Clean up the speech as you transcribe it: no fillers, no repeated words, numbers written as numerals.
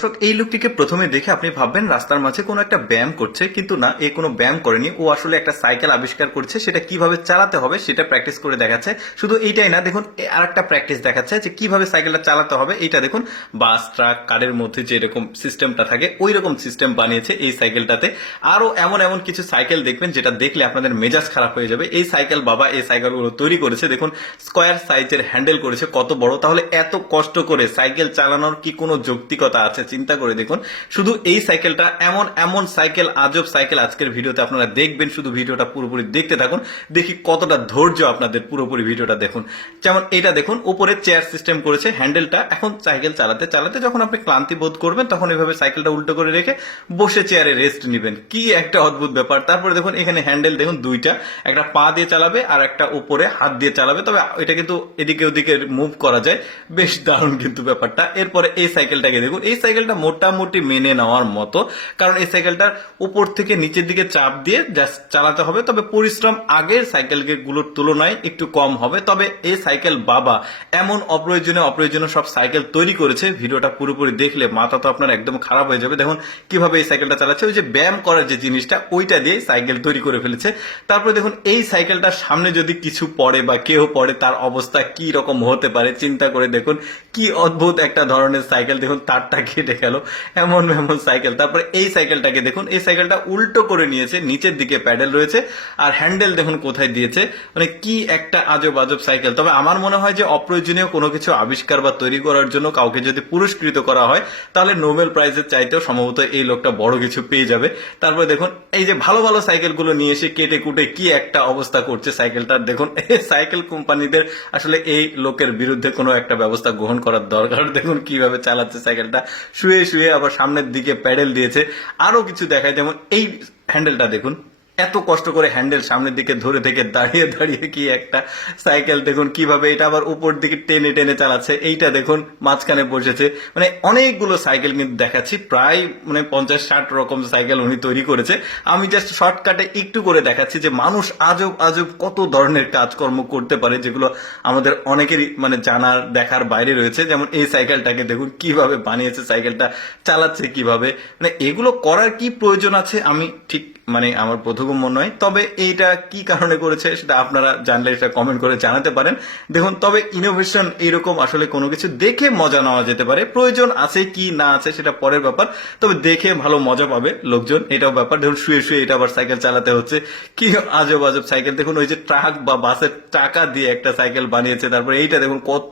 দর্শক, এই লোকটিকে প্রথমে দেখে আপনি ভাববেন রাস্তার মাঝে কোনো একটা ব্যায়াম করছে, কিন্তু না, এ কোনো ব্যায়াম করেনি। ও আসলে একটা সাইকেল আবিষ্কার করছে, সেটা কিভাবে চালাতে হবে সেটা প্র্যাকটিস করে দেখাচ্ছে। শুধু এইটাই না, দেখুন আর একটা প্র্যাকটিস দেখাচ্ছে যে কিভাবে সাইকেলটা চালাতে হবে। এইটা দেখুন, বাস, ট্রাক, কারের মধ্যে যে এরকম সিস্টেমটা থাকে ওই রকম সিস্টেম বানিয়েছে এই সাইকেলটাতে। আরো এমন এমন কিছু সাইকেল দেখবেন যেটা দেখলে আপনাদের মেজাজ খারাপ হয়ে যাবে। এই সাইকেল বাবা এই সাইকেলগুলো তৈরি করেছে। দেখুন, স্কোয়ার সাইজের হ্যান্ডেল করেছে, কত বড়। তাহলে এত কষ্ট করে সাইকেল চালানোর কি কোনো যৌক্তিকতা আছে? চিন্তা করে দেখুন। শুধু এই সাইকেলটা, এমন এমন সাইকেল, আজব সাইকেল আজকের ভিডিওতে আপনারা দেখবেন। শুধু ভিডিওটা পুরোপুরি দেখতে থাকুন, দেখি কতটা ধৈর্য আপনাদের। পুরোপুরি ভিডিওটা দেখুন। যেমন এটা দেখুন, উপরে চেয়ার সিস্টেম করেছে হ্যান্ডেলটা। এখন সাইকেল চালাতে চালাতে যখন আপনি ক্লান্তি বোধ করবেন, তখন এভাবে সাইকেলটা উল্টো করে রেখে বসে চেয়ারে রেস্ট নেবেন। কি একটা অদ্ভুত ব্যাপার। তারপরে দেখুন, এখানে হ্যান্ডেল দেখুন দুইটা, একটা পা দিয়ে চালাবে আর একটা উপরে হাত দিয়ে চালাবে। তবে এটা কিন্তু এদিকে ওদিকে মুভ করা যায়। বেশ দারুণ কিন্তু ব্যাপারটা। এরপরে এই সাইকেলটাকে দেখুন। এই সাইকেলটা মোটামুটি মেনে নেওয়ার মতো, কারণ এই সাইকেলটার উপর থেকে নিচের দিকে চাপ দিয়ে জাস্ট চালাতে হবে। তবে পরিশ্রম আগের সাইকেল গুলোর তুলনায় একটু কম হবে। তবে এই সাইকেল বাবা এমন অপ্রয়োজনীয় সব সাইকেল তৈরি করেছে, ভিডিওটা পুরোপুরি দেখলে মাথা তো আপনার একদম খারাপ হয়ে যাবে। দেখুন কিভাবে এই সাইকেলটা চালাচ্ছে। ওই যে ব্যায়াম করার যে জিনিসটা, ওইটা দিয়ে সাইকেল তৈরি করে ফেলেছে। তারপরে দেখুন, এই সাইকেলটার সামনে যদি কিছু পড়ে বা কেউ পড়ে, তার অবস্থা কি রকম হতে পারে চিন্তা করে দেখুন। কি অদ্ভুত একটা ধরনের সাইকেল। দেখুন, তারটা কেটে গেল, এমন এমন সাইকেল। তারপরে এই সাইকেলটাকে দেখুন, এই সাইকেলটা উল্টো করে নিয়েছে, নিচের দিকে প্যাডেল রয়েছে আর হ্যান্ডেল দেখুন কোথায় দিয়েছে। মানে কি একটা আজব আজব সাইকেল। তবে আমার মনে হয় যে অপ্রয়োজনীয় কোনো কিছু আবিষ্কার বা তৈরি করার জন্য কাউকে যদি পুরস্কৃত করা হয়, তাহলে নোবেল প্রাইজের চাইতেও সম্ভবত এই লোকটা বড় কিছু পেয়ে যাবে। তারপরে দেখুন, এই যে ভালো ভালো সাইকেলগুলো নিয়ে এসে কেটে কুটে কি একটা অবস্থা করছে সাইকেলটার। দেখুন, সাইকেল কোম্পানিদের আসলে এই লোকের বিরুদ্ধে কোনো একটা ব্যবস্থা গ্রহণ করার দরকার। দেখুন কিভাবে চালাচ্ছে সাইকেলটা, শুয়ে শুয়ে আবার সামনের দিকে প্যাডেল দিয়েছে। আরো কিছু দেখায়, যেমন এই হ্যান্ডেলটা দেখুন, এত কষ্ট করে হ্যান্ডেল সামনের দিকে ধরে থেকে দাঁড়িয়ে দাঁড়িয়ে কি একটা সাইকেল। দেখুন কিভাবে এটা আবার উপর দিকে টেনে টেনে চালাচ্ছে। এইটা দেখুন মাঝখানে বসেছে। মানে অনেকগুলো সাইকেল কিন্তু দেখাচ্ছি, প্রায় মানে 50-60 রকম সাইকেল উনি তৈরি করেছে। আমি জাস্ট শর্টকাটে একটু করে দেখাচ্ছি যে মানুষ আজব আজব কত ধরনের কাজকর্ম করতে পারে, যেগুলো আমাদের অনেকেরই মানে জানার দেখার বাইরে রয়েছে। যেমন এই সাইকেলটাকে দেখুন কিভাবে বানিয়েছে, সাইকেলটা চালাচ্ছে কিভাবে। মানে এগুলো করার কি প্রয়োজন আছে আমি ঠিক মানে আমার বোধগম্য নয়। তবে এইটা কি কারণে করেছে সেটা আপনারা জানলে এটা কমেন্ট করে জানাতে পারেন। দেখুন, তবে ইনোভেশন এইরকম আসলে কোনো কিছু দেখে মজা নেওয়া যেতে পারে। প্রয়োজন আছে কি না আছে সেটা পরের ব্যাপার, তবে দেখে ভালো মজা পাবে লোকজন, এটাও ব্যাপার। দেখুন শুয়ে শুয়ে এটা আবার সাইকেল চালাতে হচ্ছে। কি আজব আজব সাইকেল। দেখুন, ওই যে ট্রাক বা বাসের চাকা দিয়ে একটা সাইকেল বানিয়েছে। তারপরে এইটা দেখুন কত